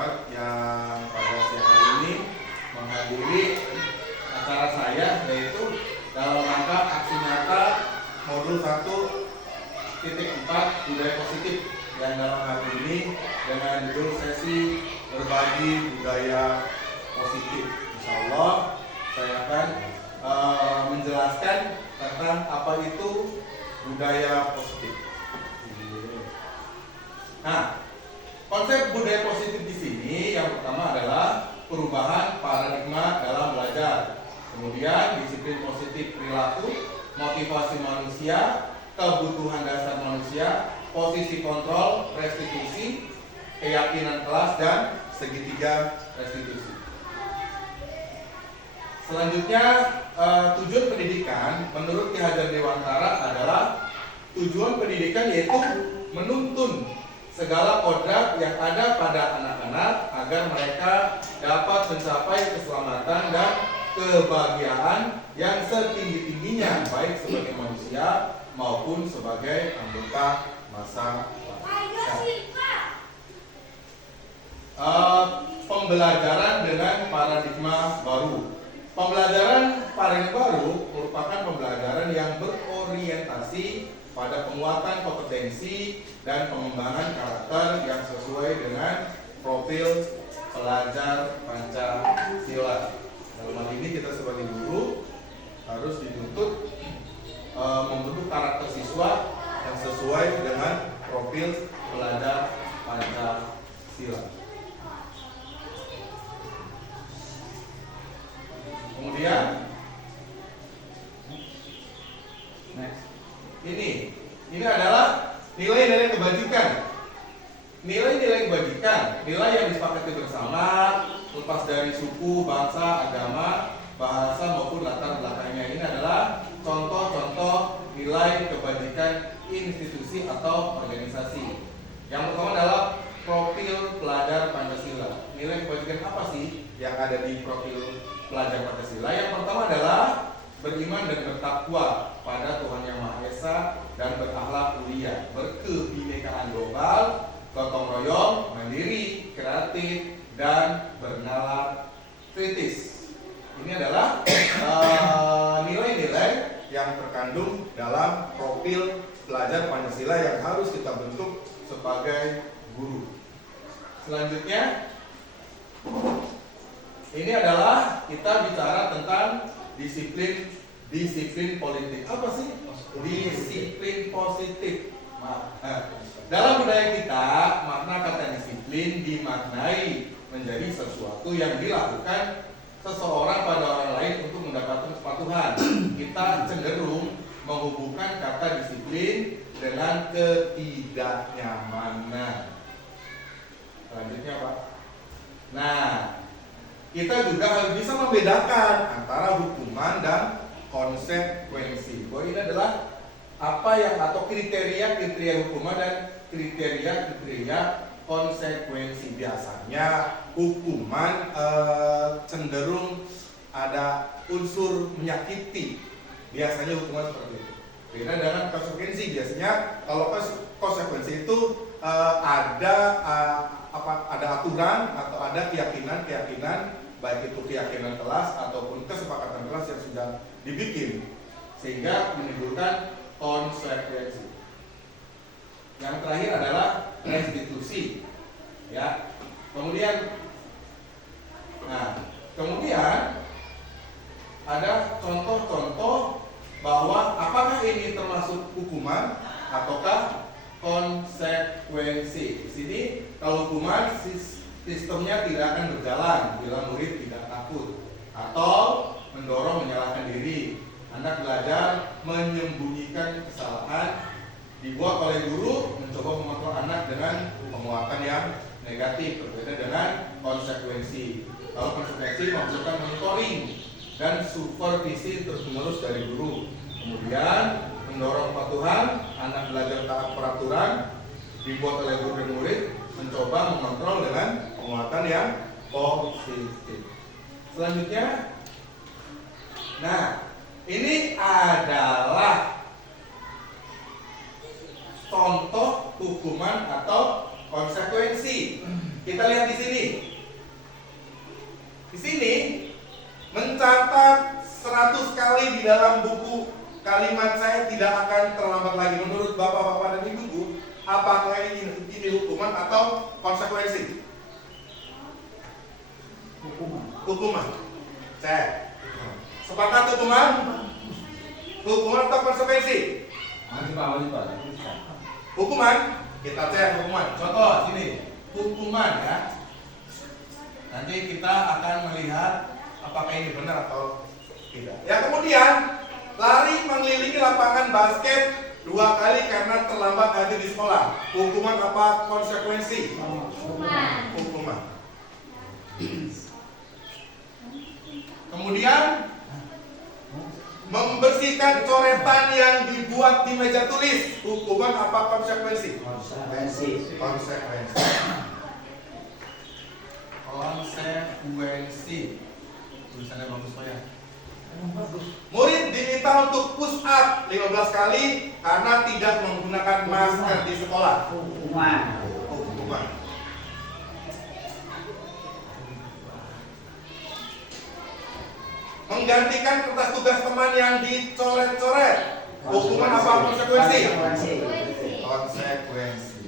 Unpad yang pada siang hari ini menghadiri acara saya, yaitu dalam rangka aksi nyata modul 1.4 budaya positif, yang dalam hari ini dengan judul sesi berbagi budaya positif. Insya Allah saya akan menjelaskan tentang apa itu budaya positif. Nah, konsep budaya positif di sini yang pertama adalah perubahan paradigma dalam belajar. Kemudian disiplin positif perilaku, motivasi manusia, kebutuhan dasar manusia, posisi kontrol, restitusi, keyakinan kelas, dan segitiga restitusi. Selanjutnya, tujuan pendidikan menurut Ki Hajar Dewantara adalah tujuan pendidikan yaitu menuntun segala kodrat yang ada pada anak-anak agar mereka dapat mencapai keselamatan dan kebahagiaan yang setinggi-tingginya, baik sebagai manusia maupun sebagai anggota masyarakat. Pembelajaran dengan paradigma baru. Pembelajaran paradigma baru merupakan pembelajaran yang berorientasi pada penguatan kompetensi dan pengembangan karakter yang sesuai dengan profil pelajar Pancasila. Dalam hal ini kita sebagai guru harus dituntut membentuk karakter siswa yang sesuai dengan profil pelajar Pancasila. Kemudian next. Ini adalah nilai-nilai kebajikan. Nilai-nilai kebajikan, nilai yang disepakati bersama, lepas dari suku, bangsa, agama, bahasa maupun latar belakangnya. Ini adalah contoh-contoh nilai kebajikan institusi atau organisasi. Yang pertama adalah profil pelajar Pancasila. Nilai kebajikan apa sih yang ada di profil pelajar Pancasila? Yang pertama adalah beriman dan bertakwa pada Tuhan Yang Maha Esa dan berakhlak mulia, berkebinekaan global, gotong royong, mandiri, kreatif, dan bernalar kritis. Ini adalah nilai-nilai yang terkandung dalam profil pelajar Pancasila yang harus kita bentuk sebagai guru. Selanjutnya, ini adalah kita bicara tentang disiplin politik. Apa sih disiplin positif? Dalam budaya kita, makna kata disiplin dimaknai menjadi sesuatu yang dilakukan seseorang pada orang lain untuk mendapatkan kepatuhan. Kita cenderung menghubungkan kata disiplin dengan ketidaknyamanan. Selanjutnya, Pak. Nah, kita juga harus bisa membedakan antara hukuman dan konsekuensi. Bahwa ini adalah apa yang atau kriteria hukuman dan kriteria konsekuensi. Biasanya hukuman cenderung ada unsur menyakiti. Biasanya hukuman seperti itu. Beda dengan konsekuensi. Biasanya kalau konsekuensi itu ada aturan atau ada keyakinan baik itu keyakinan kelas ataupun kesepakatan kelas yang sudah dibikin sehingga menimbulkan konsekuensi. Yang terakhir adalah restitusi, ya. Kemudian ada contoh-contoh bahwa apakah ini termasuk hukuman ataukah konsekuensi. Di sini kalau hukuman sistemnya tidak akan berjalan bila murid tidak takut atau mendorong menyalahkan diri. Anak belajar menyembunyikan kesalahan, dibuat oleh guru mencoba mengontrol anak dengan penguatan yang negatif, berbeda dengan konsekuensi. Kalau konsekuensi membutuhkan monitoring dan supervisi terus-menerus dari guru. Kemudian mendorong kepatuhan, anak belajar taat peraturan, dibuat oleh guru dan murid mencoba mengontrol dengan penguatan yang positif. Selanjutnya, ini adalah contoh hukuman atau konsekuensi. Kita lihat di sini. Di sini mencatat 100 kali di dalam buku kalimat saya tidak akan terlambat lagi. Menurut bapak-bapak dan ibu-ibu, apakah ini hukuman atau konsekuensi? Hukuman. Cek. Sepakat hukuman? Hukuman atau konsekuensi? Hukuman. Kita cek hukuman. Contoh sini. Hukuman ya. Nanti kita akan melihat apakah ini benar atau tidak. Ya, kemudian lari mengelilingi lapangan basket 2 kali karena terlambat hadir di sekolah. Hukuman apa konsekuensi? Hukuman. Kemudian membersihkan coretan yang dibuat di meja tulis. Hukuman apa konsekuensi? Konsekuensi. Tulisannya bagus Pak ya. Murid diminta untuk push up 15 kali karena tidak menggunakan masker di sekolah. Hukuman. Menggantikan kertas tugas teman yang dicoret-coret. Hukuman apa konsekuensi? Konsekuensi.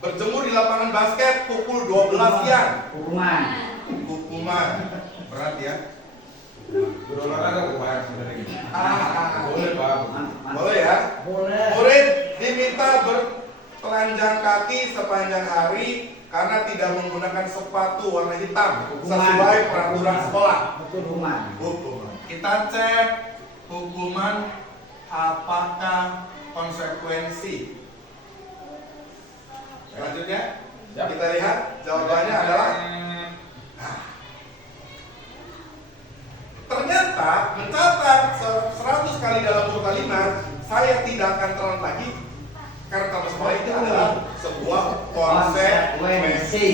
Berjemur di lapangan basket pukul 12 siang. Hukuman. Berat ya. Berolahraga bukan sebenarnya. Boleh Pak. Boleh ya. Murid diminta bertelanjang kaki sepanjang hari karena tidak menggunakan sepatu warna hitam sesuai peraturan sekolah. Hukuman. Kita cek hukuman apakah konsekuensi. Selanjutnya kita lihat jawabannya adalah ternyata mencatat 100 kali dalam buku kalimat saya tidak akan terlambat lagi karena sekolah itu adalah sebuah konsekuensi.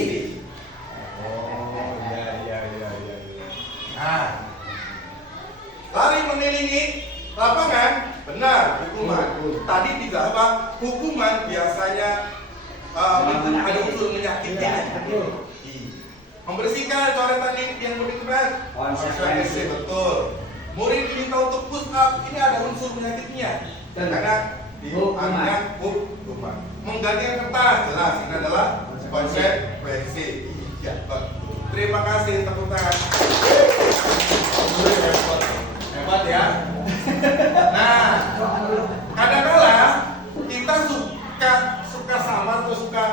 Lari mengelilingi lapangan benar hukuman. Tadi tidak apa? Hukuman biasanya ada unsur menyakitkan. Membersihkan coretan yang lebih keras. Konsekuensi betul. Murid diminta untuk push up, ini ada unsur menyakitnya. Karena dianggap hukuman. Menggantikan kertas jelas ini adalah konsekuensi. Ya, betul. Terima kasih tepuk tangan. Hebat ya. Nah, kadang-kala kita suka sama atau suka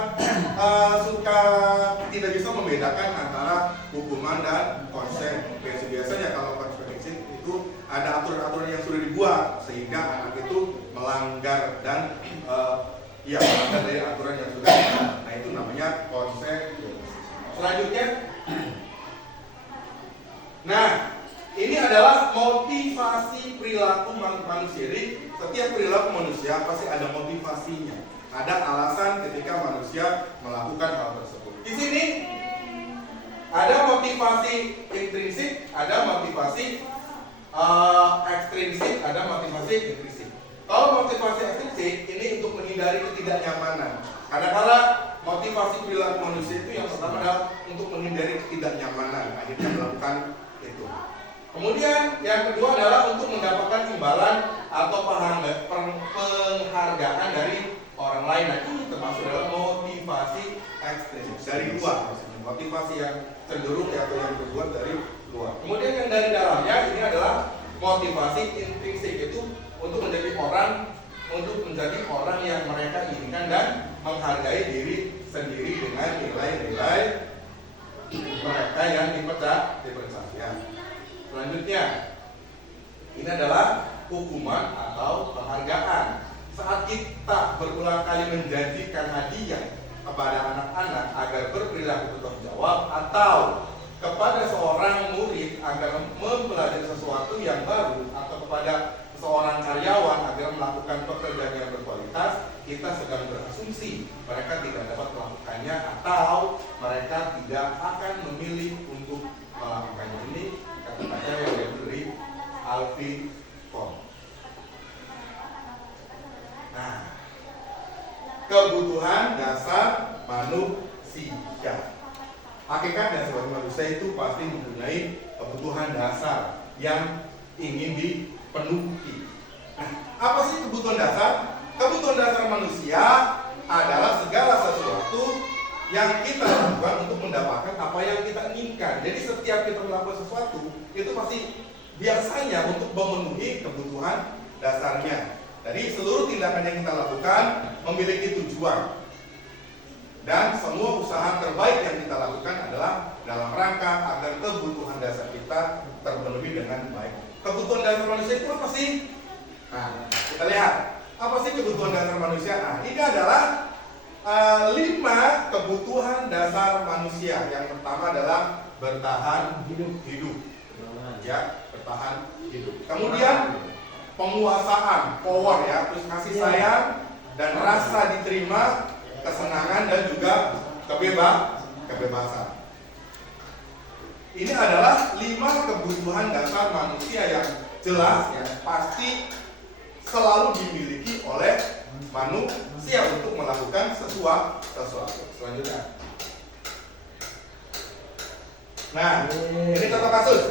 tidak bisa membedakan antara hukuman dan konsekuensi. Biasanya kalau konsekuensi itu ada aturan-aturan yang sudah dibuat sehingga anak itu melanggar dan melanggar dari aturan yang sudah dibuat. Nah, itu namanya konsekuensi. Selanjutnya, nah ini adalah motivasi perilaku manusia. Jadi setiap perilaku manusia pasti ada motivasinya. Ada alasan ketika manusia melakukan hal tersebut. Di sini ada motivasi intrinsik, ada motivasi ekstrinsik, ada motivasi intrinsik. Kalau motivasi ekstrinsik ini untuk menghindari ketidaknyamanan. Kadang-kala motivasi perilaku manusia itu yang pertama adalah untuk menghindari ketidaknyamanan, akhirnya melakukan itu. Kemudian yang kedua adalah untuk mendapatkan imbalan atau penghargaan dari orang lain. Nah, ini termasuk dalam motivasi ekstrinsik dari luar. Motivasi yang cenderung atau yang terbuat dari luar. Kemudian yang dari dalamnya ini adalah motivasi intrinsik, itu untuk menjadi orang yang mereka inginkan dan menghargai diri sendiri dengan nilai-nilai mereka yang dipercaya. Selanjutnya, ini adalah hukuman atau penghargaan. Saat kita berulang kali menjanjikan hadiah kepada anak-anak agar berperilaku bertanggung jawab, atau kepada seorang murid agar mempelajari sesuatu yang baru, atau kepada seorang karyawan agar melakukan pekerjaan yang berkualitas, kita sedang berasumsi mereka tidak dapat melakukannya atau mereka tidak akan memilih untuk melakukannya. Ini kata-kata yang diberi Alfie Kohn. kebutuhan dasar manusia. Hakikatnya sebagai manusia itu pasti mempunyai kebutuhan dasar yang ingin dipenuhi. Nah, apa sih kebutuhan dasar? Kebutuhan dasar manusia adalah segala sesuatu yang kita lakukan untuk mendapatkan apa yang kita inginkan. Jadi setiap kita melakukan sesuatu itu pasti biasanya untuk memenuhi kebutuhan dasarnya. Jadi seluruh tindakan yang kita lakukan memiliki tujuan. Dan semua usaha terbaik yang kita lakukan adalah dalam rangka agar kebutuhan dasar kita terpenuhi dengan baik. Kebutuhan dasar manusia itu apa sih? Nah, kita lihat. Apa sih kebutuhan dasar manusia? Nah, ini adalah 5 kebutuhan dasar manusia. Yang pertama adalah bertahan hidup. Ya, bertahan hidup. Kemudian penguasaan, power ya, terus kasih sayang dan rasa diterima, kesenangan dan juga kebebasan. Ini adalah 5 kebutuhan dasar manusia yang jelas ya, pasti selalu dimiliki oleh manusia untuk melakukan sesuatu. Selanjutnya. Nah, ini contoh kasus.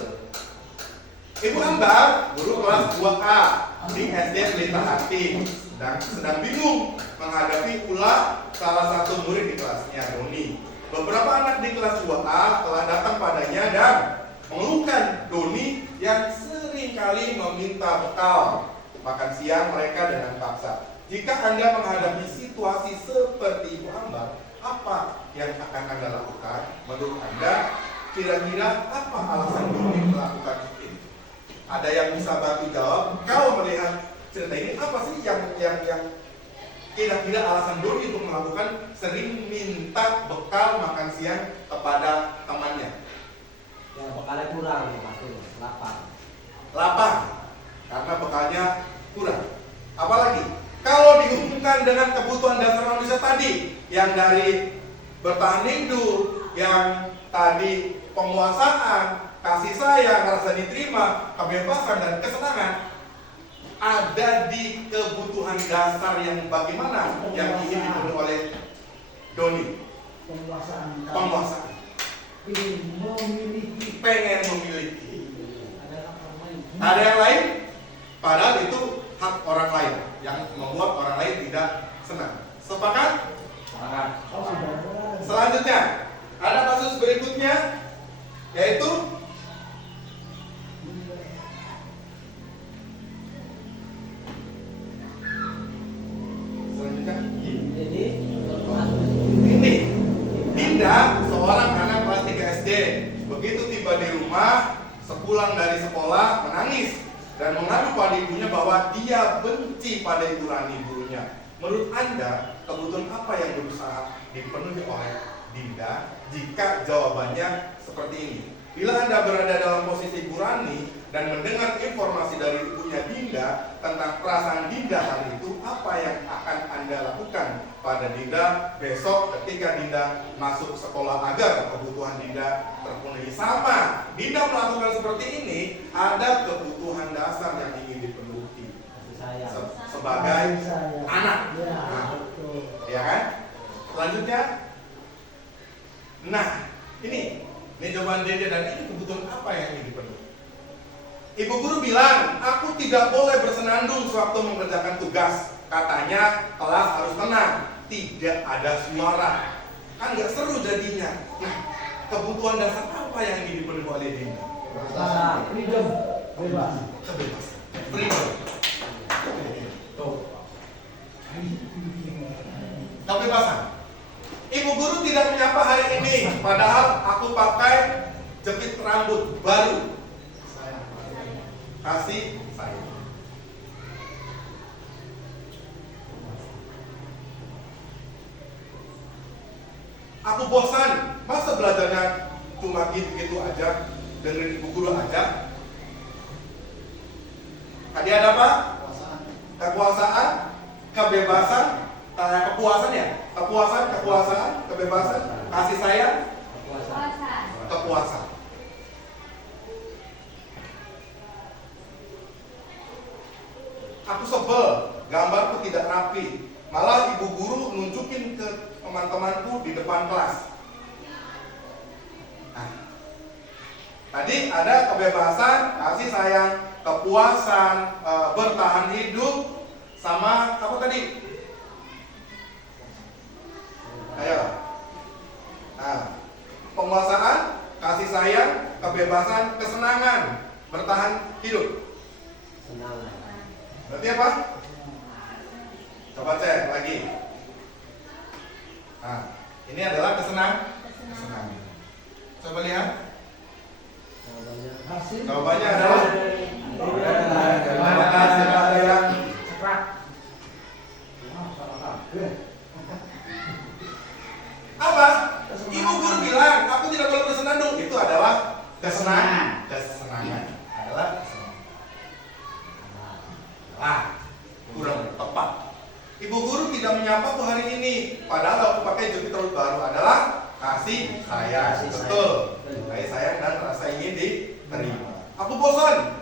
Ibu Ambar, guru kelas 2A di SD Pelita Hati, sedang bingung menghadapi pula salah satu murid di kelasnya, Doni. Beberapa anak di kelas 2A telah datang padanya dan mengeluhkan Doni yang seringkali meminta bekal makan siang mereka dengan paksa. Jika Anda menghadapi situasi seperti Ibu Ambar, apa yang akan Anda lakukan? Menurut Anda, kira-kira apa alasan Doni melakukan ini? Ada yang bisa bantu jawab? Kalau melihat cerita ini, apa sih yang kira-kira alasan Doni untuk melakukan sering minta bekal makan siang kepada temannya? Ya, bekalnya kurang, pasti lapar. Karena bekalnya kurang. Apalagi kalau dihubungkan dengan kebutuhan dasar manusia tadi, yang dari bertahan hidup, yang tadi penguasaan, kasih sayang, rasa diterima, kebebasan dan kesenangan, ada di kebutuhan dasar yang bagaimana yang ingin dipenuhi oleh Doni? Penguasaan. Pengen memiliki. Ada yang lain? Padahal itu hak orang lain yang membuat orang lain tidak senang. Sepakat? Selanjutnya, ada kasus berikutnya, yaitu ini Dinda, seorang anak kelas 3 SD. Begitu tiba di rumah, sepulang dari sekolah menangis dan mengadu pada ibunya bahwa dia benci pada ibu Rani, gurunya. Menurut Anda, kebutuhan apa yang berusaha dipenuhi oleh Dinda jika jawabannya seperti ini? Bila Anda berada dalam posisi ibu Rani dan mendengar informasi dari ibunya Dinda tentang perasaan Dinda hari itu, apa yang akan Anda lakukan pada Dinda besok ketika Dinda masuk sekolah agar kebutuhan Dinda terpenuhi? Sama, Dinda melakukan seperti ini, ada kebutuhan dasar yang ingin dipenuhi sebagai anak. Ya kan? Selanjutnya, nah ini jawaban Dede, dan ini kebutuhan apa yang ingin dipenuhi? Ibu guru bilang, aku tidak boleh bersenandung sewaktu mengerjakan tugas. Katanya kelas harus tenang, tidak ada suara. Kan nggak seru jadinya. Nah, kebutuhan dasar apa yang ingin dipenuhi oleh Dinda? Freedom, bebas. Kebebasan. Freedom. Kebebasan. Ibu guru tidak menyapa hari ini, padahal aku pakai jepit rambut baru. Kasih sayang. Aku bosan, masa belajarnya cuma gitu-gitu aja, dengerin ibu guru aja. Tadi ada apa? Kekuasaan, kebebasan, kepuasan ya? Kepuasan, kebebasan, kasih sayang, kepuasan. Aku sebel gambarku tidak rapi. Malah ibu guru nunjukin ke teman-temanku di depan kelas. Nah, tadi ada kebebasan, kasih sayang, kepuasan, bertahan hidup, sama apa tadi? Ayo. Nah, penguasaan, kasih sayang, kebebasan, kesenangan, bertahan hidup. Senang. Berarti apa? Coba cek lagi. Nah, ini adalah kesenangan. Coba lihat. Jawabannya adalah terima kasih ada yang cepat. Apa? Ibu guru bilang aku tidak boleh bersenandung. Itu adalah kesenangan. Adalah kesenangan. Kurang tepat. Ibu guru tidak menyapa aku hari ini, padahal aku pakai jepit rambut baru adalah kasih sayang. Betul. Kasih sayang dan rasa ingin diterima. Aku bosan.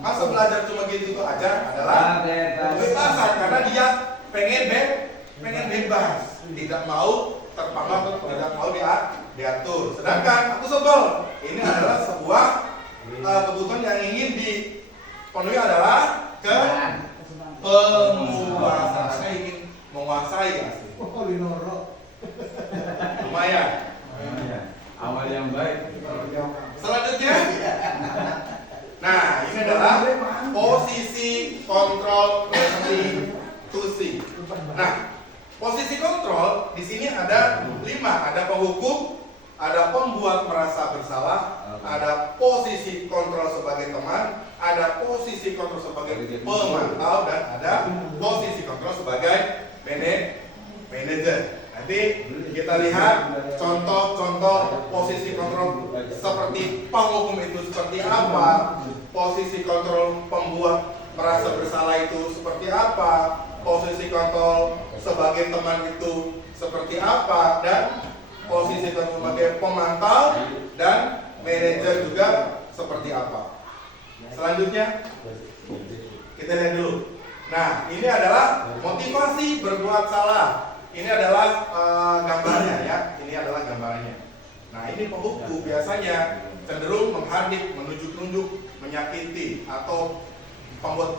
Masa belajar cuma gitu aja adalah kebebasan, karena dia pengen bebas, tidak mau terpapar, tidak mau diatur. Sedangkan aku sebel. Ini adalah sebuah kebutuhan yang ingin dipenuhi adalah penguasaan. Saya ingin menguasai asli. Lumayan. Awal yang baik. Selanjutnya, nah ini adalah posisi kontrol restitusi. Nah, posisi kontrol di sini ada 5, ada penghukum, ada pembuat merasa bersalah, ada posisi kontrol sebagai teman, ada posisi kontrol sebagai pemantau, dan ada posisi kontrol sebagai manajer. Nanti kita lihat contoh-contoh posisi kontrol seperti penghukum itu seperti apa, posisi kontrol pembuat merasa bersalah itu seperti apa, posisi kontrol sebagai teman itu seperti apa, dan posisi kontrol sebagai pemantau dan manajer juga seperti apa. Selanjutnya kita lihat dulu. Nah, ini adalah motivasi berbuat salah. Ini adalah gambarnya ya. Ini adalah gambarnya. Nah, ini penghukum biasanya cenderung menghardik, menunjuk-nunjuk, menyakiti, atau membuat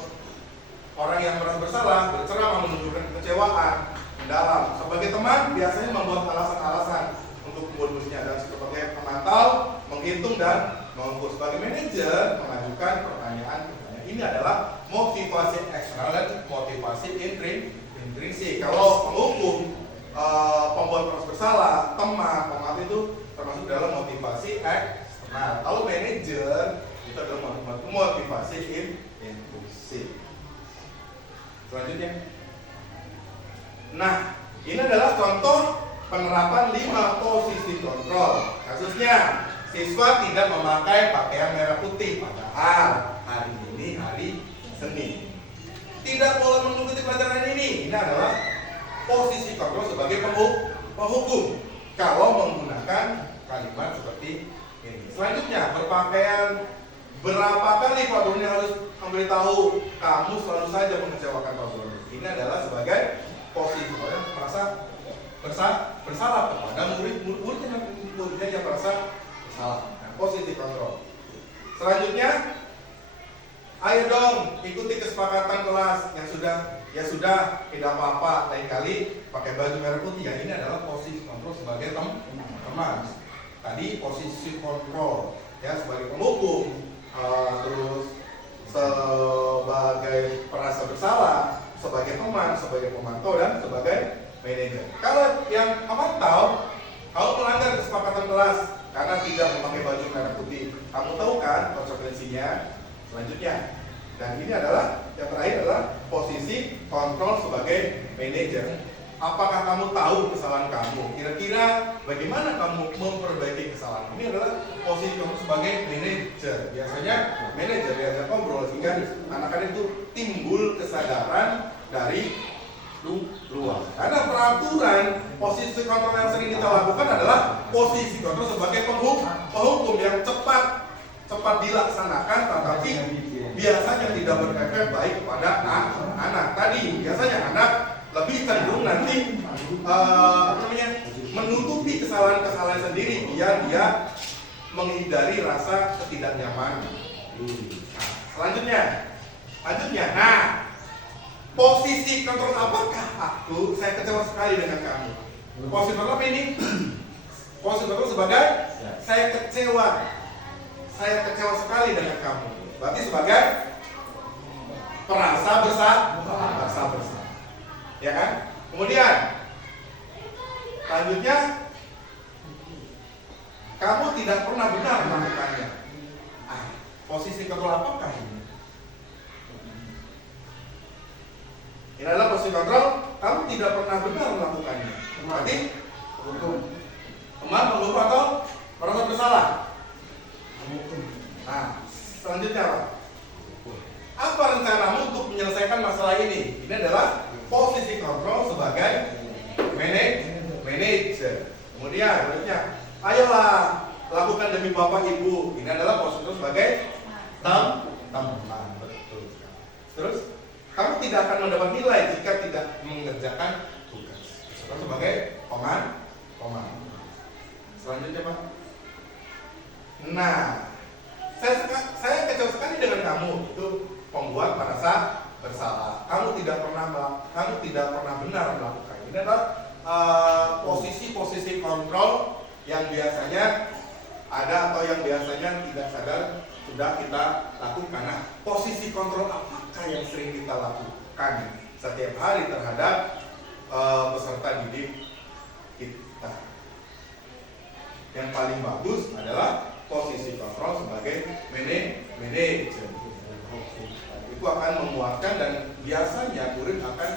orang yang merasa bersalah berceramah, menunjukkan kekecewaan mendalam. Sebagai teman biasanya membuat alasan-alasan untuk modusnya, dan sebagai pemantau menghitung dan mengukur. Sebagai manajer mengajukan pertanyaan. Ini adalah motivasi eksternal dan motivasi intrinsik. Kalau penghukum, pembuat merasa bersalah, teman, pemantau itu termasuk dalam motivasi eksternal. Kalau manajer itu adalah motivasi intrinsik. Selanjutnya, nah ini adalah contoh penerapan 5 posisi kontrol. Kasusnya, siswa tidak memakai pakaian merah putih padahal hari ini hari Senin. Tidak boleh mengikuti pelajaran ini. Ini adalah posisi kontrol sebagai penghukum kalau menggunakan kalimat seperti ini. Selanjutnya, berpakaian. Berapa kali Pak Guru harus memberitahu kamu selalu saja mengecewakan Pak Guru? Ini adalah sebagai posisi orang merasa bersalah kepada muridnya yang merasa bersalah. Nah, posisi kontrol. Selanjutnya, ayo dong ikuti kesepakatan kelas yang sudah tidak apa-apa, lain kali pakai baju merah putih. Ya, ini adalah posisi kontrol sebagai teman. Tadi posisi kontrol ya sebagai penghukum. Terus sebagai perasa bersalah, sebagai teman, sebagai pemantau, dan sebagai manajer. Kalau yang pemantau, kamu melanggar kesepakatan kelas karena tidak memakai baju merah putih. Kamu tahu kan konsekuensinya? Selanjutnya, dan ini adalah yang terakhir adalah posisi kontrol sebagai manajer. Apakah kamu tahu kesalahan kamu? Kira-kira bagaimana kamu memperbaiki kesalahan? Ini adalah posisi kamu sebagai manajer. Biasanya manajer diajak ngobrol sehingga anak-anak itu timbul kesadaran dari luar. Karena peraturan posisi kontrol yang sering kita lakukan adalah posisi kontrol sebagai penghukum yang cepat dilaksanakan, tetapi biasanya tidak berefek baik kepada anak. Tadi biasanya anak lebih cenderung nanti menutupi kesalahan-kesalahan sendiri biar dia menghindari rasa ketidaknyamanan. Selanjutnya, nah, posisi kontrol apakah saya kecewa sekali dengan kamu. Posisi kontrol apa ini? Posisi kontrol sebagai saya kecewa sekali dengan kamu. Berarti sebagai perasa bersalah. Ya kan? Kemudian selanjutnya, kamu tidak pernah benar melakukannya. Posisi kontrol apakah ini? Ini adalah posisi kontrol, kamu tidak pernah benar melakukannya. Berarti teman mengeluh atau merasa bersalah. Nah, selanjutnya apa rencanamu untuk menyelesaikan masalah ini? Ini adalah posisi kontrol sebagai manajer. Kemudian berikutnya, ayolah lakukan demi bapak ibu. Ini adalah posisi kontrol sebagai teman. Betul. Terus, kamu tidak akan mendapat nilai jika tidak mengerjakan tugas. Sebagai komandan. Selanjutnya, Pak. Nah, saya kecewa sekali dengan kamu. Itu membuat merasa bersalah. Kamu tidak pernah benar melakukan. Ini adalah posisi-posisi kontrol yang biasanya ada atau yang biasanya tidak sadar sudah kita lakukan. Nah, posisi kontrol apakah yang sering kita lakukan setiap hari terhadap peserta didik kita? Yang paling bagus adalah posisi kontrol sebagai manajer. Itu akan memuaskan dan biasanya murid akan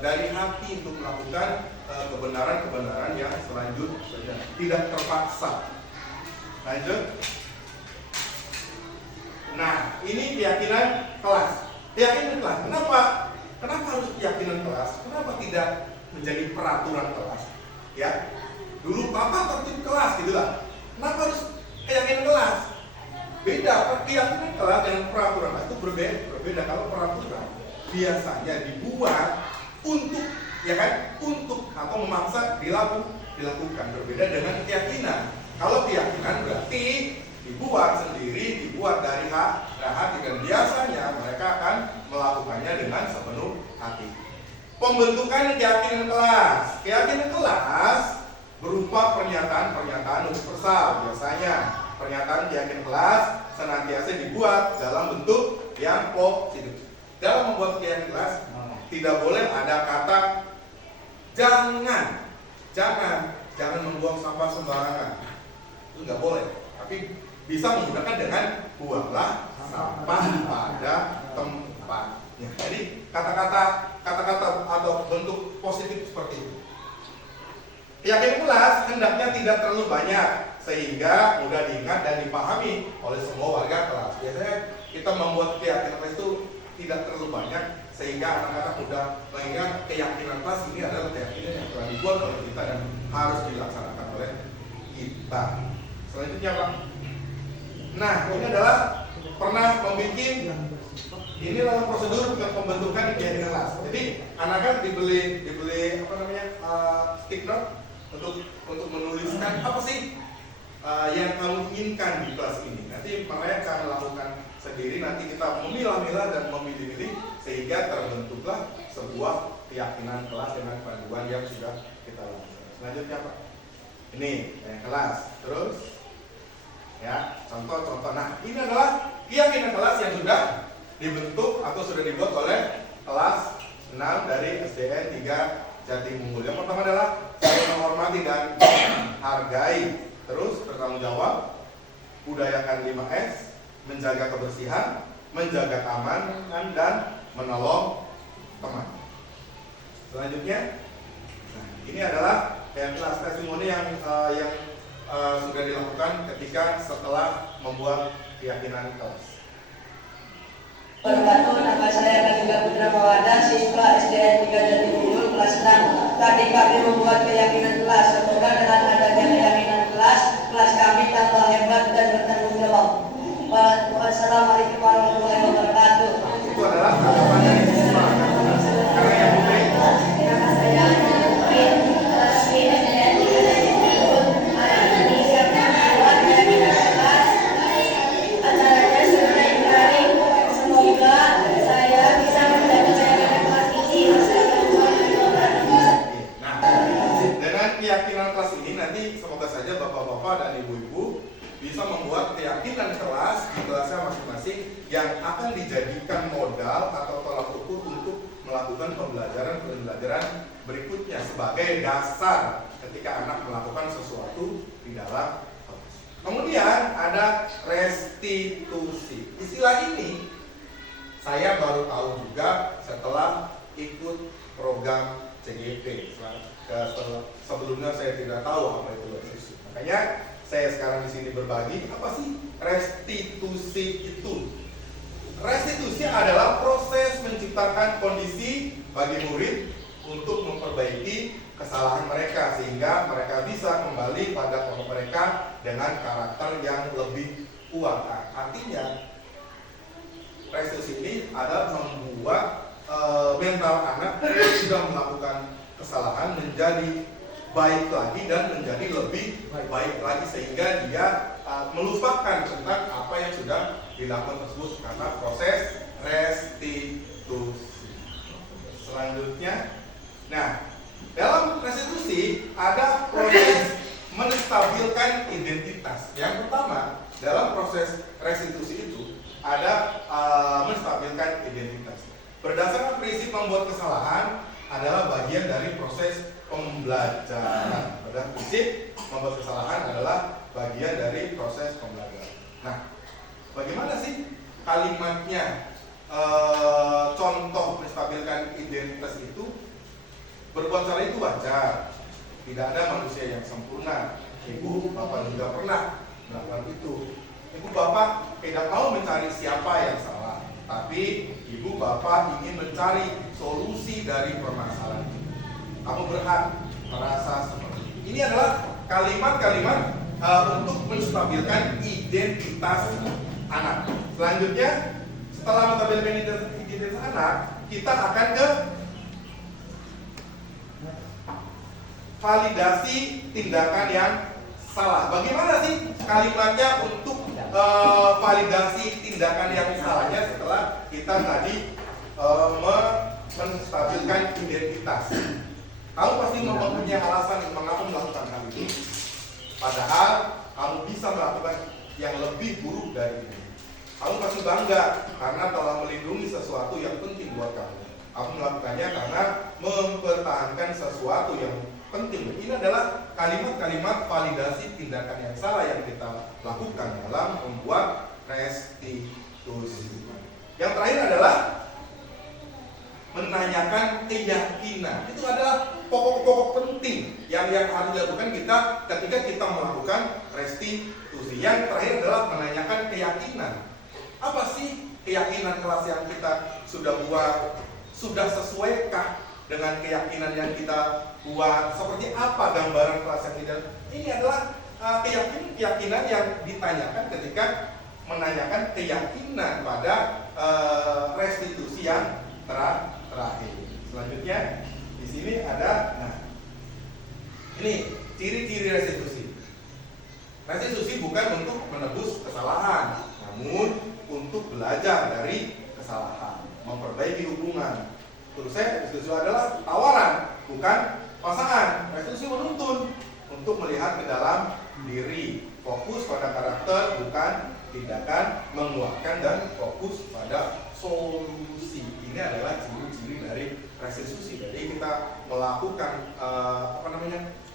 dari hati untuk melakukan kebenaran-kebenaran yang selanjutnya, tidak terpaksa. Lanjut. Nah, ini keyakinan kelas. Keyakinan kelas. Kenapa harus keyakinan kelas? Kenapa tidak menjadi peraturan kelas? Ya. Dulu Papa tertib kelas gitu lah. Kenapa harus keyakinan kelas? Beda, keyakinan kelas dengan peraturan kelas itu berbeda. Kalau peraturan biasanya dibuat untuk, ya kan, untuk atau memaksa dilakukan. Berbeda dengan keyakinan. Kalau keyakinan berarti dibuat sendiri, dibuat dari hati, dan biasanya mereka akan melakukannya dengan sepenuh hati. Pembentukan keyakinan kelas. Keyakinan kelas berupa pernyataan-pernyataan universal. Biasanya pernyataan keyakinan kelas senantiasa dibuat dalam bentuk yang positif. Dalam membuat keyakinan kelas tidak boleh ada kata jangan membuang sampah sembarangan. Itu nggak boleh. Tapi bisa menggunakan dengan buanglah sampah pada tempatnya. Jadi kata-kata atau bentuk positif seperti itu. Keyakinan kelas hendaknya tidak terlalu banyak sehingga mudah diingat dan dipahami oleh semua warga kelas. Biasanya kita membuat keyakinan kelas itu tidak terlalu banyak sehingga anak-anak mudah mengingat keyakinan kelas ini adalah keyakinan yang telah dibuat oleh kita dan harus dilaksanakan oleh kita. Selanjutnya, Pak. Nah, ini adalah pernah membuat ini adalah prosedur pembentukan keyakinan kelas. Jadi anak-anak dibeli stick note untuk menuliskan apa sih yang kamu inginkan di kelas ini. Nanti mereka melakukan sendiri. Nanti kita memilah-milah dan memilih-milih sehingga terbentuklah sebuah keyakinan kelas dengan panduan yang sudah kita lakukan. Selanjutnya, Pak. Ini kelas. Terus ya, contoh-contoh. Nah, ini adalah keyakinan kelas yang sudah dibentuk atau sudah dibuat oleh kelas 6 dari SDN 3 Jatimunggur. Yang pertama adalah saling menghormati dan menghargai, terus bertanggung jawab, budayakan 5S, menjaga kebersihan, menjaga keamanan dan menolong teman. Selanjutnya, nah, ini adalah kelas testimoni yang sudah dilakukan ketika setelah membuat keyakinan kelas. Wabarakatuh, nama saya Katiga Putra Mawada, siswa SDN 3 Jatimunggur kelas 6. Tadi kami membuat keyakinan kelas. Semoga dengan adanya keyakinan kelas kami tambah hebat dan bertanggung jawab. Wassalamualaikum warahmatullahi wabarakatuh. Itu adalah tanggapan dari siswa. Karena yang Putri, Nama saya Putri, kelas D SDN 3 dari Timur. Hari ini kami membuat keyakinan kelas. Acaranya sudah daring. Semoga saya bisa menjaga keyakinan kelas ini. Wassalamualaikum warahmatullahi wabarakatuh. nah, dengan keyakinan kelas ini nanti semoga saja bapak-bapak dan ibu-ibu bisa membuat keyakinan kelas di kelasnya masing-masing yang akan dijadikan modal atau tolak ukur untuk melakukan pembelajaran berikutnya sebagai dasar ketika anak melakukan sesuatu di dalam kelas. Kemudian ada restitusi. Istilah ini saya baru tahu juga setelah ikut program CGP. Sebelumnya saya tidak tahu apa itu restitusi. Makanya saya sekarang di sini berbagi apa sih restitusi itu. Restitusi adalah proses menciptakan kondisi bagi murid untuk memperbaiki kesalahan mereka sehingga mereka bisa kembali pada kelompok mereka dengan karakter yang lebih kuat. Nah, artinya restitusi ini adalah membuat mental anak yang sudah melakukan kesalahan menjadi baik lagi dan menjadi lebih baik lagi sehingga dia melupakan tentang apa yang sudah dilakukan tersebut karena proses restitusi. Selanjutnya, nah dalam restitusi ada proses menstabilkan identitas. Yang pertama dalam proses restitusi itu ada menstabilkan identitas. Berdasarkan prinsip membuat kesalahan adalah bagian dari proses pembelajaran. Pada prinsip membuat kesalahan adalah bagian dari proses pembelajaran. Nah, bagaimana sih kalimatnya? Contoh menstabilkan identitas itu, berbuat salah itu wajar. Tidak ada manusia yang sempurna. Ibu, bapak juga pernah melakukan itu. Ibu, bapak tidak mau mencari siapa yang salah, tapi ibu, bapak ingin mencari solusi dari permasalahan itu. Kamu berhak merasa seperti itu. Ini adalah kalimat-kalimat untuk menstabilkan identitas anak. Selanjutnya, setelah menstabilkan identitas anak, kita akan ke validasi tindakan yang salah. Bagaimana sih kalimatnya untuk validasi tindakan yang salahnya setelah kita tadi menstabilkan identitas? Kamu pasti mempunyai alasan mengapa melakukan hal itu. Padahal kamu bisa melakukan yang lebih buruk dari ini. Kamu pasti bangga karena telah melindungi sesuatu yang penting buat kamu. Kamu melakukannya karena mempertahankan sesuatu yang penting. Ini adalah kalimat-kalimat validasi tindakan yang salah yang kita lakukan dalam membuat restitusi. Yang terakhir adalah menanyakan keyakinan. Itu adalah pokok-pokok penting yang harus dilakukan kita ketika kita melakukan restitusi. Yang terakhir adalah menanyakan keyakinan. Apa sih keyakinan kelas yang kita sudah buat? Sudah sesuaikah dengan keyakinan yang kita buat? Seperti apa gambaran kelas yang kita? Ini adalah keyakinan yang ditanyakan ketika menanyakan keyakinan pada restitusi yang terakhir. Selanjutnya di sini ada, nah ini ciri-ciri restitusi. Restitusi bukan untuk menebus kesalahan, namun untuk belajar dari kesalahan, memperbaiki hubungan. Menurut saya restitusi adalah tawaran, bukan pasangan. Restitusi menuntun untuk melihat ke dalam diri, fokus pada karakter, bukan tindakan, menguatkan dan fokus pada solusi. Ini adalah ciri-ciri dari restitusi. Jadi kita melakukan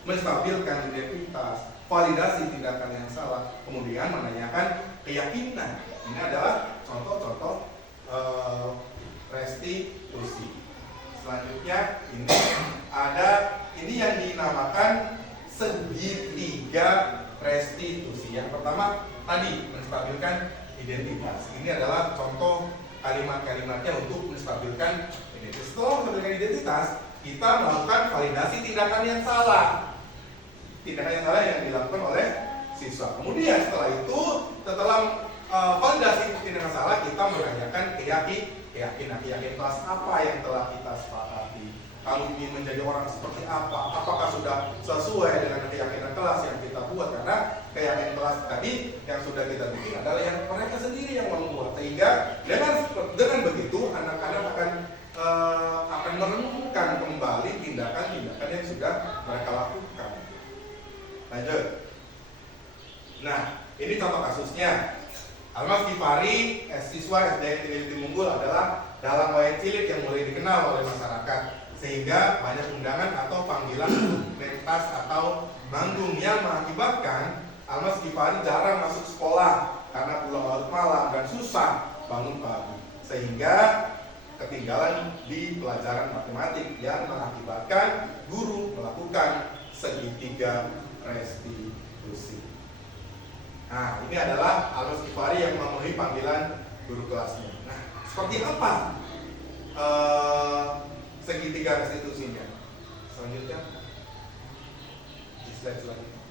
menstabilkan identitas, validasi tindakan yang salah, kemudian menanyakan keyakinan. Ini adalah contoh-contoh restitusi. Selanjutnya ini yang dinamakan segitiga restitusi. Yang pertama tadi menstabilkan identitas. Ini adalah contoh kalimat-kalimatnya untuk menstabilkan identitas. Setelah menstabilkan identitas, kita melakukan validasi tindakan yang salah. Tindakan yang salah yang dilakukan oleh siswa. Kemudian setelah itu, setelah validasi tindakan salah, kita menanyakan keyakinan kelas apa yang telah kita sepakati. Kamu ingin menjadi orang seperti apa? Apakah sudah sesuai dengan keyakinan kelas yang kita buat? Karena keyakinan kelas tadi yang sudah kita bikin adalah yang mereka sendiri yang membuat. Sehingga dengan begitu anak-anak akan merenungkan kembali tindakan-tindakan yang sudah mereka lakukan. Lanjut. Nah, ini contoh kasusnya. Almas Kifari, siswa SD Trinity Munggul adalah dalang wayang cilik yang mulai dikenal oleh masyarakat, sehingga banyak undangan atau panggilan untuk pentas atau manggung yang mengakibatkan Almas Kifari jarang masuk sekolah karena pulang larut malam dan susah bangun pagi, sehingga ketinggalan di pelajaran matematik yang mengakibatkan guru melakukan segitiga restitusi. Nah, ini adalah Almas Kifari yang memenuhi panggilan guru kelasnya. Nah, seperti apa segitiga restitusinya? Selanjutnya, di slide selanjutnya.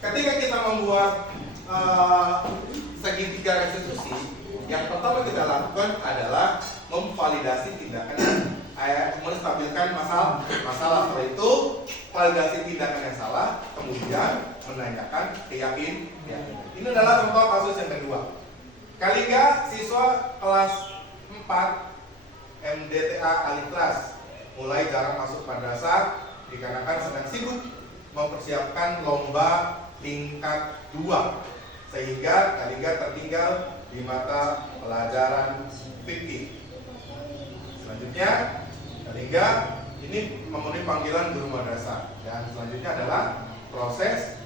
Ketika kita membuat segitiga restitusi, yang pertama kita lakukan adalah memvalidasi tindakan menstabilkan masalah. Setelah itu validasi tindakan yang salah, kemudian menanyakan keyakinan. Ini adalah contoh kasus yang kedua. Kaliga siswa kelas 4 MDTA alih kelas mulai jarang masuk madrasah dikarenakan sedang sibuk mempersiapkan lomba tingkat 2, sehingga Kaliga tertinggal di mata pelajaran fikih. Selanjutnya Kaliga ini memenuhi panggilan guru madrasah, dan selanjutnya adalah proses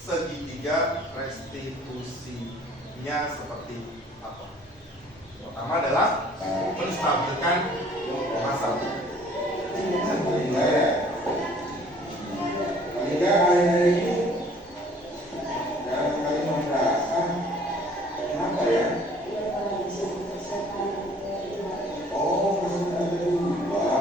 segitiga restitusinya seperti apa. Pertama adalah menstabilkan masalah. Kaliga hari ini dalam kalimat madrasah, kenapa ya? Oh, sudah lupa.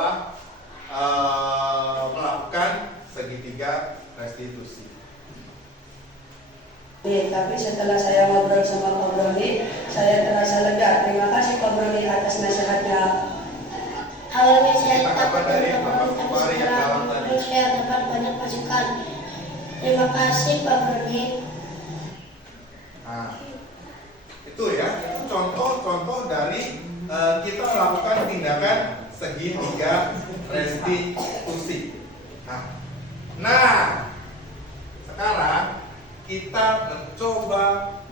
telah melakukan segitiga restitusi. Tapi setelah saya ngobrol sama Pak Broni, saya terasa lega. Terima kasih Pak Broni atas nasihatnya. Awalnya saya Kita takut kabar dari dengan Bapak tapi Fahri yang setelah dalam tadi. ngobrol saya dapat banyak masukan. Terima kasih Pak Broni. Nah, itu ya, itu contoh-contoh dari kita melakukan tindakan segitiga restitusi. Nah, sekarang kita mencoba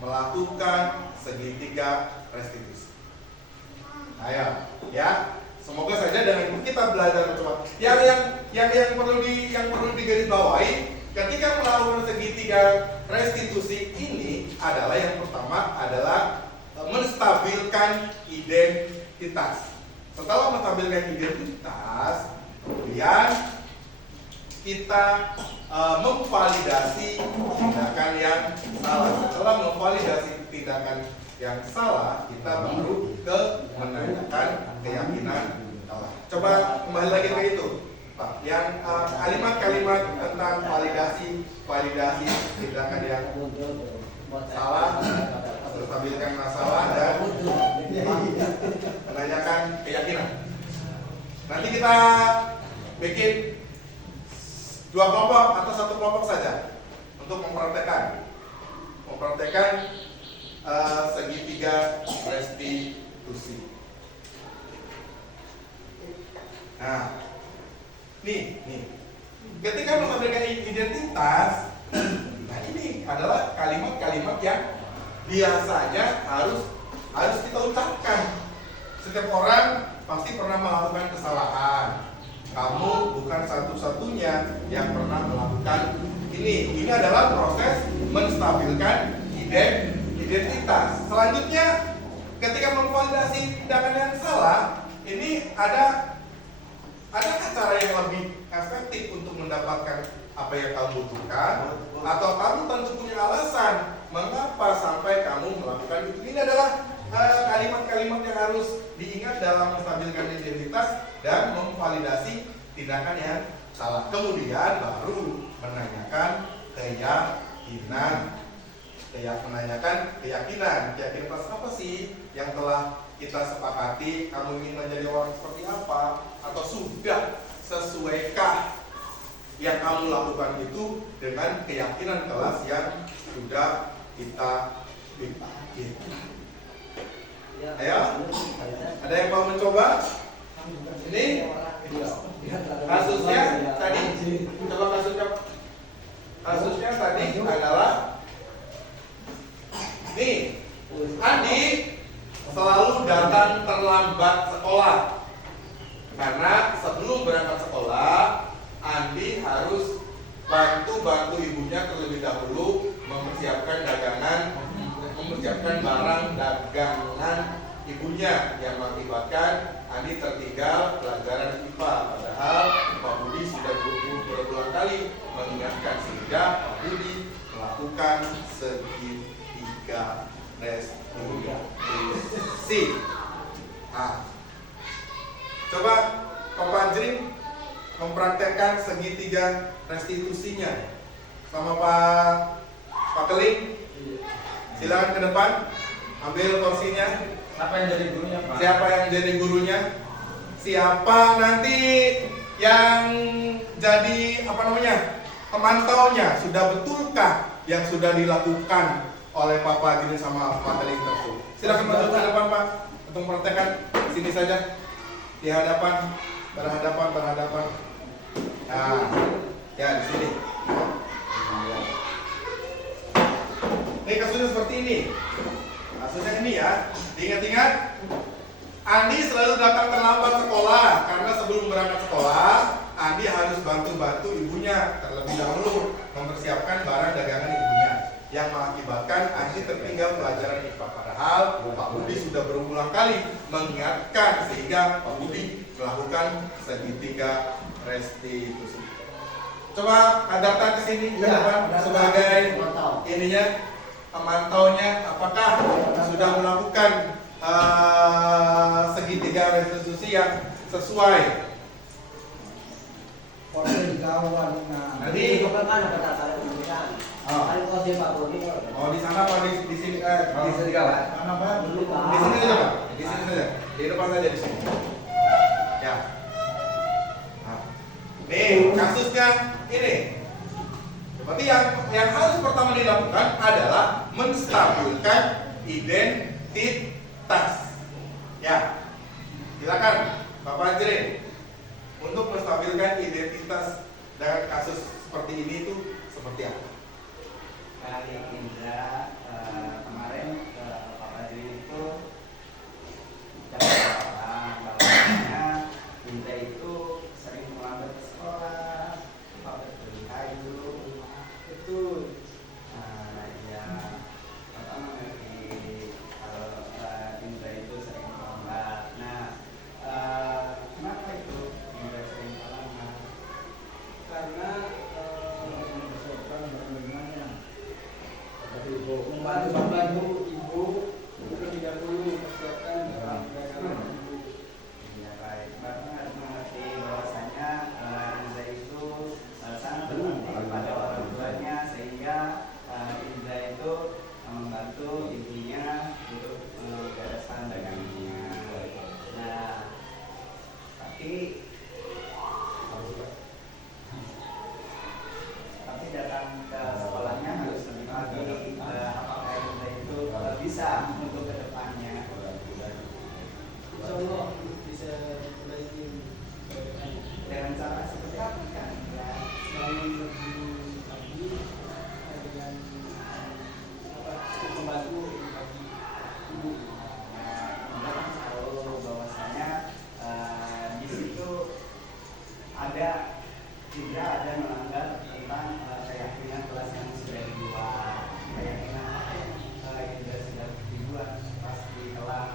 melakukan segitiga restitusi. Ayo, ya. Semoga saja dengan kita belajar mencoba. Yang perlu digarisbawahi ketika melakukan segitiga restitusi ini adalah yang pertama adalah menstabilkan identitas. Setelah menstabilkan identitas, kemudian kita memvalidasi tindakan yang salah. Setelah memvalidasi tindakan yang salah, kita baru menanyakan keyakinan salah. Coba kembali lagi ke itu, Pak. Yang kalimat-kalimat tentang validasi tindakan yang salah, menstabilkan masalah dan menanyakan keyakinan. Nanti kita bikin 2 kelompok atau 1 kelompok saja untuk mempraktekkan segitiga restitusi. Nah, nih, ketika menstabilkan identitas, nah ini adalah kalimat-kalimat yang biasanya harus kita ucapkan. Setiap orang pasti pernah melakukan kesalahan. Kamu bukan satu-satunya yang pernah melakukan ini. Ini adalah proses menstabilkan identitas. Selanjutnya, ketika memvalidasi tindakan yang salah, ini ada cara yang lebih efektif untuk mendapatkan apa yang kamu butuhkan, atau kamu tentu punya alasan mengapa sampai kamu melakukan itu. Ini adalah kalimat-kalimat yang harus diingat dalam menstabilkan identitas dan memvalidasi tindakan yang salah. Kemudian baru menanyakan keyakinan. Keyakinan apa sih yang telah kita sepakati? Kamu ingin menjadi orang seperti apa? Atau sudah sesuaikah yang kamu lakukan itu dengan keyakinan kelas yang sudah kita bikin? Ayo, ada yang mau mencoba? Ini kasusnya tadi, coba kasusnya tadi adalah nih, Andi selalu datang terlambat sekolah karena sebelum berangkat sekolah Andi harus bantu ibunya terlebih dahulu mempersiapkan barang dagangan ibunya, yang mengakibatkan Andi tertinggal pelajaran IPA. Padahal Pak Budi sudah berulang kali mengingatkan, sehingga Pak Budi melakukan segitiga restitusi. Coba Pak Panjring mempraktekkan segitiga restitusinya sama Pak Keling. Silakan ke depan, ambil kursinya. Siapa yang jadi gurunya, Pak? Siapa yang jadi gurunya? Siapa nanti yang jadi pemantaunya? Sudah betulkah yang sudah dilakukan oleh Pak Panjring sama Pak Keling tersebut? Silakan maju ke depan, Pak, untuk mempraktekkan. Sini saja, di hadapan, berhadapan. Nah, ya di sini. Ini kasusnya seperti ini. Kasusnya ini ya. Diingat-ingat, Andi selalu datang terlambat sekolah karena sebelum berangkat sekolah, Andi harus bantu ibunya terlebih dahulu mempersiapkan barang dagangan ibunya, yang mengakibatkan Andi tertinggal pelajaran IPA. Padahal Pak Budi sudah berulang kali mengingatkan, sehingga Pak Budi melakukan segitiga restitusi. Coba Adarta ke sini ke depan sebagai ininya, pemantaunya, apakah sudah melakukan segitiga restitusi yang sesuai kawan. Nah, Nanti itu kan mana kata kalian kemudian. Oh. Kalian kalau dia Pak Bodi Oh di sana apa di sini? Di sini kawan. mana Pak dulu Pak. Di sini saja Pak. Di sini saja. Di depan saja di sini. Ya. Nah. Nih kasusnya ini. Berarti yang harus pertama dilakukan adalah menstabilkan identitas. Ya. Silakan Bapak Ajrin untuk menstabilkan identitas dengan kasus seperti ini itu seperti apa? Kali Indra kemarin ke Pak Adri itu dapat laporan bahwasanya Indra itu sering melambat ke sekolah, pabrik beli kayu, Betul. ya pertama mengerti kalau Indra itu sering melambat. Nah, kenapa itu Indra sering melambat? Karena mempersiapkan barang-barangnya. Tadi Ibu membantu Ibu terlebih dahulu persiapkan barang-barang Ibu. Ya baik, Bapak harus mengerti bahwasanya Indra itu sangat berbakti kepada orang tuanya sehingga Indra itu membantu ibunya untuk membereskan dagangannya. Nah, tapi datang ke sekolahnya harus lebih pagi. Apakah Indra itu bisa untuk kedepannya? Insya Allah bisa diperbaiki Dengan cara seperti apa kan? Ya. selalu lebih pagi dengan membantu pagi Ibu. Kita kan tahu bahwasanya di situ ada juga ada melanggar tentang keyakinan kelas yang sudah dibuat. Keyakinan apa yang Indra sudah dibuat pas di kelas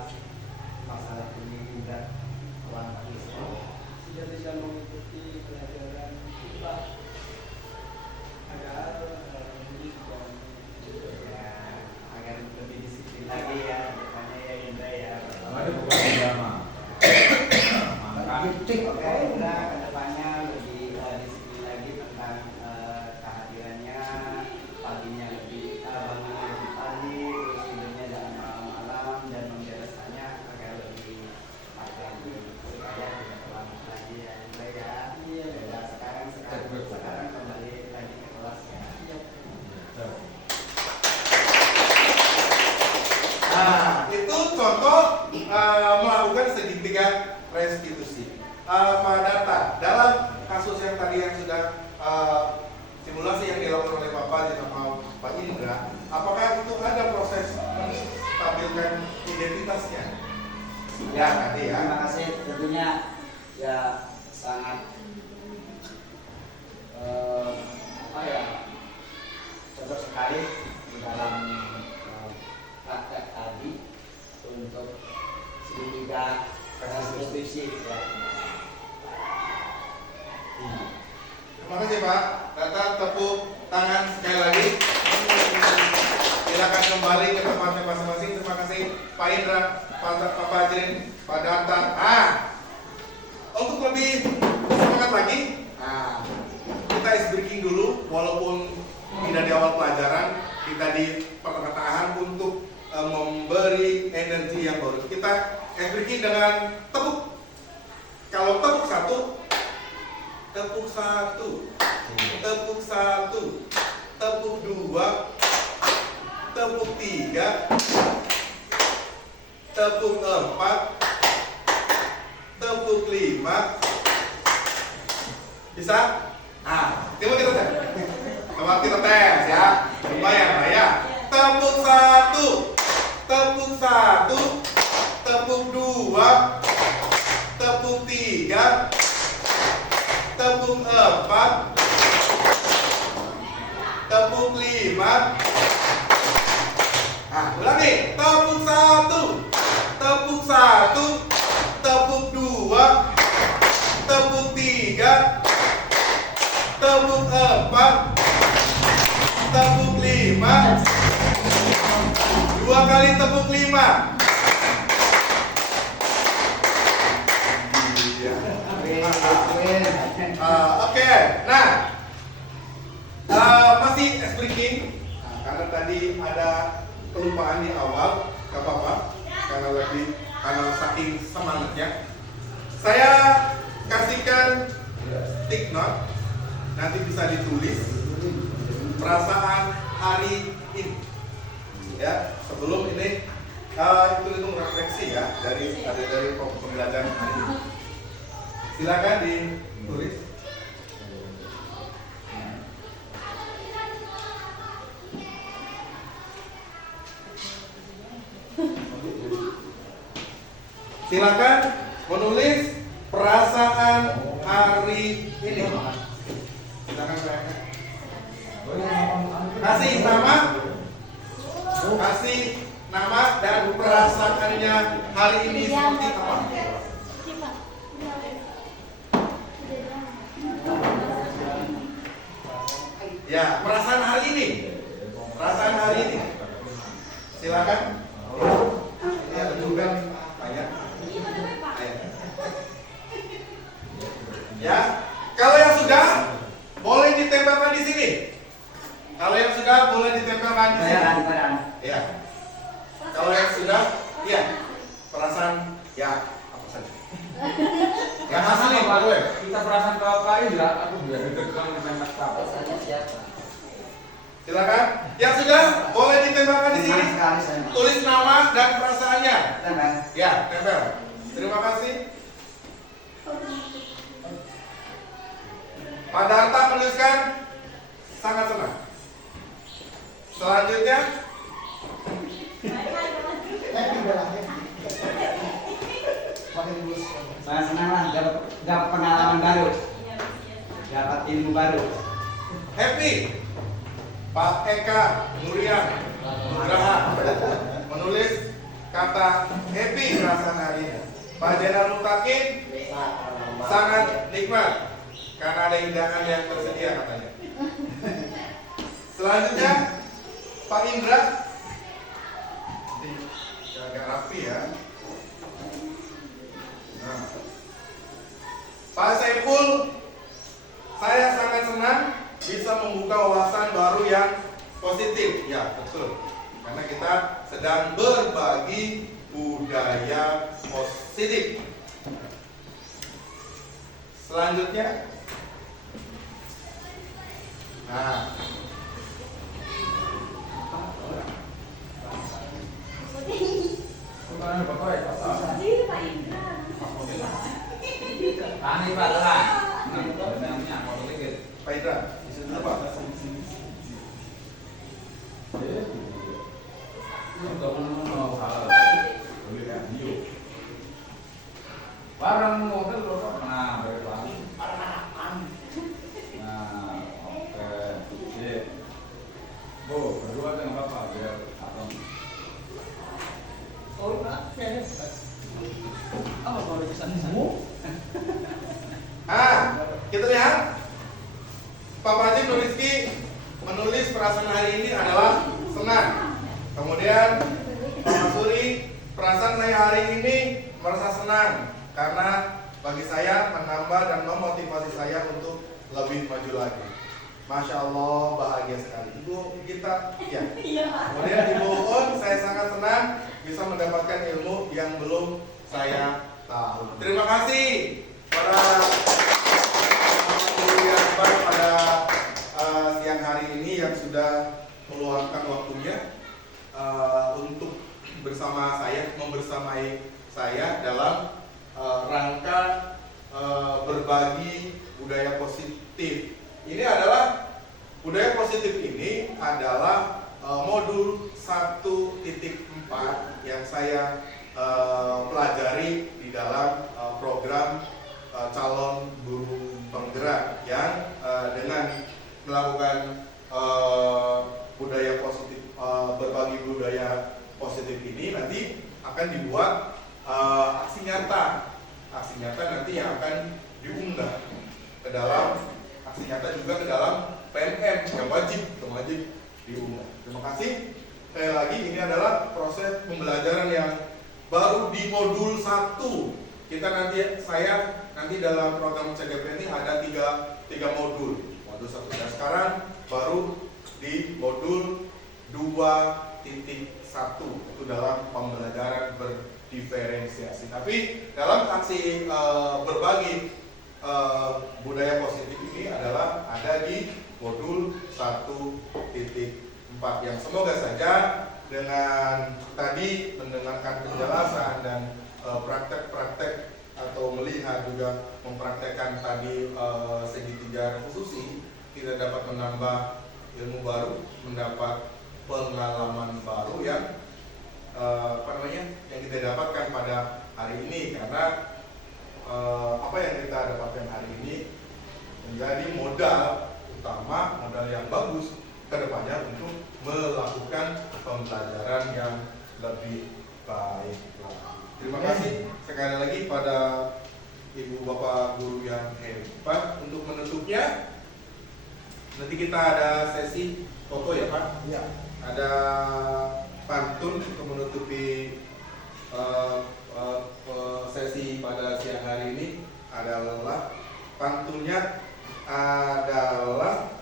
masalah ini juga melanggar di sekolah. Sudah tidak mengikuti pelajaran IPA agar ini juga Ya, agar lebih disiplin lagi ya depannya ya Indra ya. Ada bukan drama. Oke, Indra kedepannya lebih disiplin lagi tentang kehadirannya, paginya lebih bangunnya lebih pagi, terus tidurnya jangan malam-malam dan membereskannya agar lebih lagi supaya tidak terlambat lagi ya Indra ya. Iya. Ya, sekarang kembali lagi ke kelas ya. Nah, itu contoh melakukan segitiga restitusi. Pak Data, dalam kasus yang tadi yang sudah simulasi yang dilakukan oleh Bapak sama Pak Indra, apakah itu ada proses menstabilkan identitasnya? Ya, tadi ya. Terima kasih, tentunya ya sangat cocok sekali di dalam praktek tadi untuk segitiga restitusi ya. Terima kasih Pak. Data tepuk tangan sekali lagi. Silakan kembali ke tempatnya masing-masing. Terima kasih Pak Indra, Pak Ajrin, Pak Data. Untuk lebih semangat lagi, kita ice breaking dulu. Walaupun tidak di awal pelajaran, kita di pertengahan untuk memberi energi yang baru. Kita ice breaking dengan tepuk. Kalau tepuk satu, tepuk satu, tepuk satu, tepuk dua, tepuk tiga, tepuk empat, tepuk lima. Bisa? Coba kita tes. Coba kita tes ya. Lumayan lah ya. Tepuk satu, tepuk satu, tepuk dua, tepuk tiga, tepuk empat, tepuk lima. Ulangi. Tepuk satu, tepuk satu, tepuk dua, tepuk tiga, tepuk empat, tepuk lima. Dua kali tepuk lima. Iya. Oke, nah masih ice breaking. Nah, karena tadi ada kelupaan di awal, gak apa-apa, karena saking semangatnya. Saya kasihkan stick note, nanti bisa ditulis perasaan hari ini. Ya, sebelum ini hitung refleksi ya dari pembelajaran hari ini. Silakan ditulis. Silakan menulis perasaan hari ini. Silakan silakan. Kasih nama dan perasaannya hari ini seperti apa? Ya, perasaan hari ini. Perasaan hari ini. Silakan. Ini ada juga banyak. Ya, kalau yang sudah boleh ditempelkan di sini. Kalau yang sudah boleh ditempelkan di sini. Ya. Kalau yang sudah, ya. Perasaan ya apa saja. Yang asli boleh. Kita perasaan ke Pak Indra, aku biar deg-degan menembak apa. Siapa? Silakan. Yang sudah boleh ditempelkan di sini. Tulis nama dan perasaannya. Ya, tempel. Terima kasih. Pak Darta menuliskan sangat senang. Selanjutnya, Saya senang lah dapat pengalaman baru, dapat ilmu baru. happy. Pak Eka Nurian Nugraha menulis kata happy perasaan hari ini. Pak Jenal Mutakin sangat nikmat karena ada hidangan yang tersedia katanya. Selanjutnya Pak Indra, agak rapi ya. Nah. Pak Saiful, saya sangat senang bisa membuka wawasan baru yang positif. Ya, betul. Karena kita sedang berbagi budaya positif. Selanjutnya, nah, Bukan Bapak ya, Pak. Tani Pak lah. Namanya apa dikit. Pak Indra, apa? Untuk menemukan hal boleh kan? Yuk. Barang model loh Pak. Nah, baiklah. Nah, oke. Sip. Bu, berdua dengan Bapak biar abang. Oh, Pak. Apa kalau kesan-kesanmu? Kita lihat Pak Fajim Nuriski menulis perasaan hari ini adalah senang. Kemudian Pak Masuri, perasaan saya hari ini merasa senang karena bagi saya menambah dan memotivasi saya untuk lebih maju lagi. Masya Allah, bahagia sekali. Ibu kita, ya. Kemudian Ibu Un, saya sangat senang bisa mendapatkan ilmu yang belum saya tahu. Terima kasih para guru yang baik pada siang hari ini yang sudah meluangkan waktunya untuk bersama saya, membersamai saya dalam rangka berbagi budaya positif. Ini adalah budaya positif ini adalah modul 1.4 yang saya pelajari di dalam program calon guru penggerak yang dengan melakukan budaya positif, berbagi budaya positif ini nanti akan dibuat aksi nyata nanti yang akan diunggah ke dalam aksi nyata juga ke dalam PNM yang wajib diunggah. Terima kasih. Sekali lagi ini adalah proses pembelajaran yang baru di modul 1. Saya Nanti dalam program CGP ini ada tiga modul. Modul 1. Dan sekarang baru di modul 2.1 itu dalam pembelajaran berdiferensiasi. Tapi dalam aksi berbagi budaya positif ini adalah ada di modul 1.4 yang semoga saja dengan tadi mendengarkan penjelasan dan praktek-praktek atau melihat juga mempraktekkan tadi segitiga revolusi, kita dapat menambah ilmu baru, mendapat pengalaman baru yang yang kita dapatkan pada hari ini, karena apa yang kita dapatkan hari ini menjadi modal utama, modal yang bagus ke depannya untuk melakukan pembelajaran yang lebih baik. Terima kasih sekali lagi pada Ibu Bapak guru yang hebat. Untuk menutupnya, nanti kita ada sesi foto ya Pak? Iya. Ada pantun untuk menutupi sesi pada siang hari ini. Adalah pantunnya adalah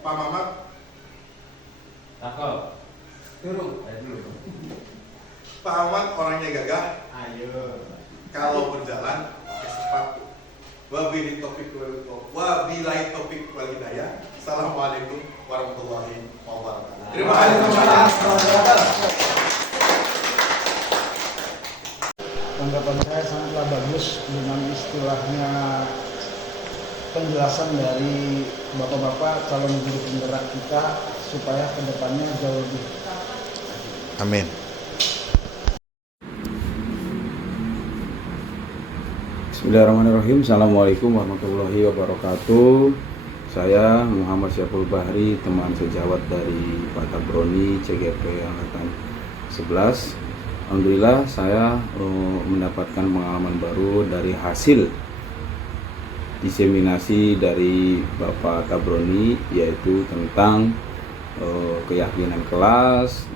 Pak Mamat. Cakep. Turun. Dulu. Pak Mamat orangnya gagah. Ayo. Kalau berjalan pakai sepatu. Wabillahi taufiq wal hidayah. Assalamualaikum warahmatullahi wabarakatuh. Terima kasih. Tanggapan saya sangatlah bagus dengan istilahnya penjelasan dari bapak-bapak calon guru penggerak kita supaya kedepannya jauh lebih. Amin. Bismillahirrahmanirrahim. Assalamualaikum warahmatullahi wabarakatuh. Saya Muhammad Syaful Bahri, teman sejawat dari Pak Tabroni CGP Angkatan 11. Alhamdulillah saya mendapatkan pengalaman baru dari hasil diseminasi dari Bapak Tabroni, yaitu tentang keyakinan kelas,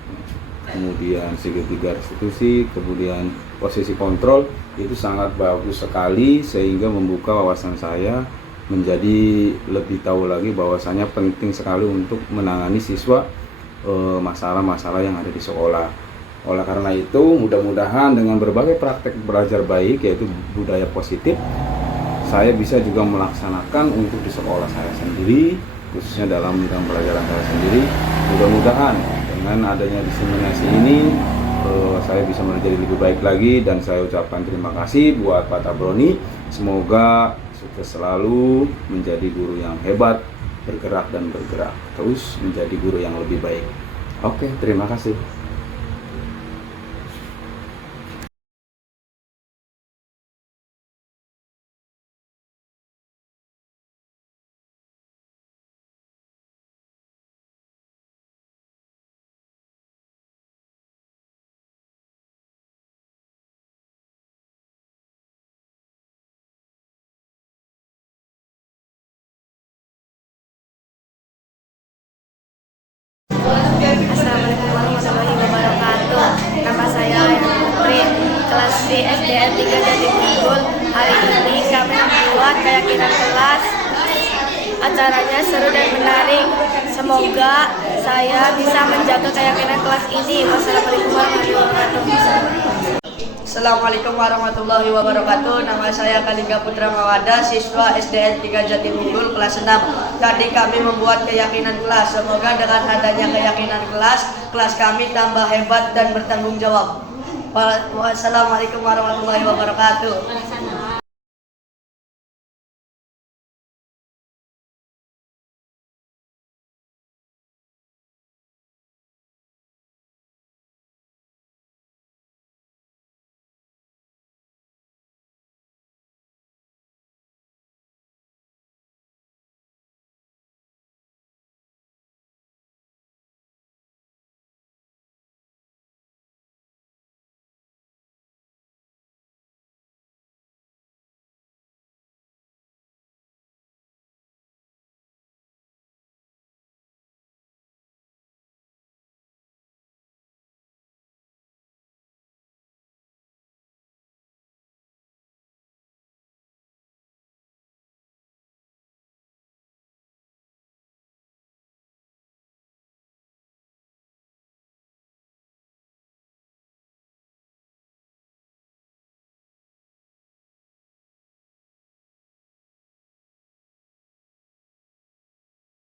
kemudian segitiga restitusi, kemudian posisi kontrol. Itu sangat bagus sekali sehingga membuka wawasan saya menjadi lebih tahu lagi bahwasanya penting sekali untuk menangani siswa masalah-masalah yang ada di sekolah. Oleh karena itu, mudah-mudahan dengan berbagai praktek belajar baik, yaitu budaya positif, saya bisa juga melaksanakan untuk di sekolah saya sendiri, khususnya dalam bidang pelajaran saya sendiri. Mudah-mudahan dengan adanya diseminasi ini, saya bisa menjadi lebih baik lagi, dan saya ucapkan terima kasih buat Pak Tabroni. Semoga sukses selalu menjadi guru yang hebat, bergerak dan bergerak terus menjadi guru yang lebih baik. Oke, terima kasih. Assalamualaikum warahmatullahi wabarakatuh. Nama saya Ayana Putri, kelas D SDN 3 Jatimunggul. Hari ini kami membuat keyakinan kelas. Acaranya seru dan menarik. Semoga saya bisa menjaga keyakinan kelas ini. Wassalamualaikum warahmatullahi wabarakatuh. Assalamualaikum warahmatullahi wabarakatuh. Nama saya Kalingga Putra Mawada, siswa SDN 3 Jatimunggul kelas 6. Tadi kami membuat keyakinan kelas. Semoga dengan adanya keyakinan kelas kami tambah hebat dan bertanggung jawab. Wassalamualaikum warahmatullahi wabarakatuh.